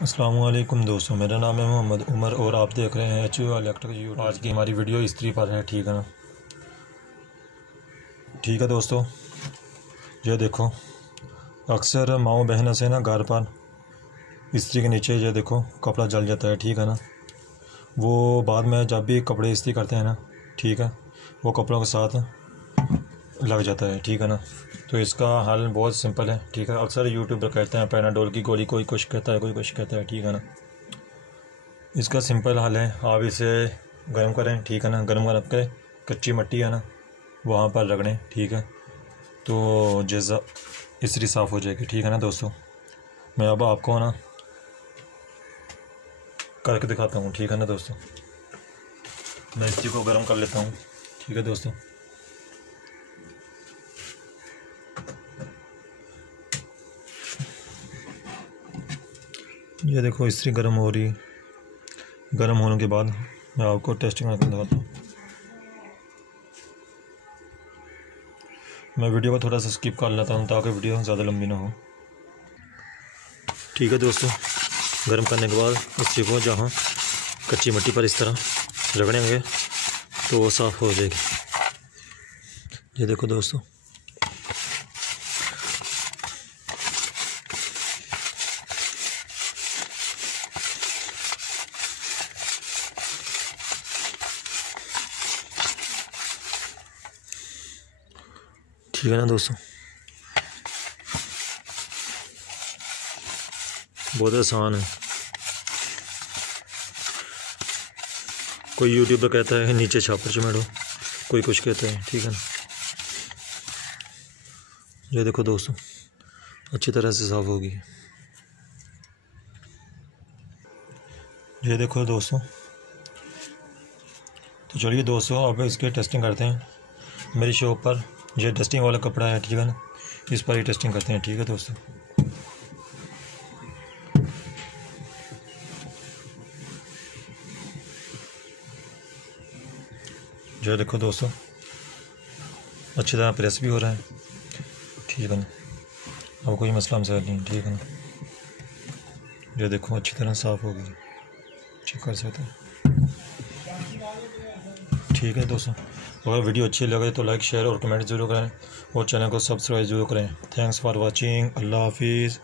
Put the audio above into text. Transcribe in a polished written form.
अस्सलामुअलैकुम दोस्तों, मेरा नाम है मोहम्मद उमर और आप देख रहे हैं HU इलेक्ट्रिक यूट्यूब। आज की हमारी वीडियो इस्त्री पर है। ठीक है ना। ठीक है दोस्तों, ये देखो, अक्सर माओ बहनों से ना घर पर इस्त्री के नीचे ये देखो कपड़ा जल जाता है। ठीक है ना। वो बाद में जब भी कपड़े इस्त्री करते हैं ना, ठीक है, वो कपड़ों के साथ लग जाता है। ठीक है ना। तो इसका हल बहुत सिंपल है। ठीक है। अक्सर यूट्यूब पर कहते हैं पैनाडोल की गोली, कोई कुछ कहता है, कोई कुछ कहता है। ठीक है ना। इसका सिंपल हल है, आप इसे गर्म करें। ठीक है ना। गर्म करके कच्ची मिट्टी है ना वहाँ पर रगड़ें। ठीक है। तो जैसा इस्त्री साफ़ हो जाएगी। ठीक है ना दोस्तों, मैं अब आपको ना करके दिखाता हूँ। ठीक है ना दोस्तों, मैं इस्त्री को गर्म कर लेता हूँ। ठीक है दोस्तों, ये देखो इस्त्री गर्म हो रही। गर्म होने के बाद मैं आपको टेस्टिंग करके दिखाता हूँ। मैं वीडियो को थोड़ा सा स्किप कर लेता हूँ ताकि वीडियो ज़्यादा लंबी ना हो। ठीक है दोस्तों, गर्म करने के बाद इस्त्री को जहाँ कच्ची मिट्टी पर इस तरह रगड़ेंगे तो वो साफ़ हो जाएगी। ये देखो दोस्तों, ठीक है ना दोस्तों, बहुत आसान है। कोई यूट्यूब पर कहता है नीचे छापर चमेड़ो, कोई कुछ कहता है। ठीक है ना। ये देखो दोस्तों, अच्छी तरह से साफ़ होगी। ये देखो दोस्तों, तो चलिए दोस्तों अब इसकी टेस्टिंग करते हैं। मेरी शॉप पर ये टेस्टिंग वाला कपड़ा है। ठीक है ना, इस पर ही टेस्टिंग करते हैं। ठीक है दोस्तों, जो देखो दोस्तों, अच्छी तरह प्रेस भी हो रहा है। ठीक है ना, अब कोई मसला मसाइल नहीं। ठीक है ना, ये देखो अच्छी तरह साफ़ हो गई, चेक कर सकते हैं। ठीक है दोस्तों, अगर वीडियो अच्छी लगे तो लाइक शेयर और कमेंट ज़रूर करें और चैनल को सब्सक्राइब ज़रूर करें। Thanks for watching. अल्लाह हाफिज़।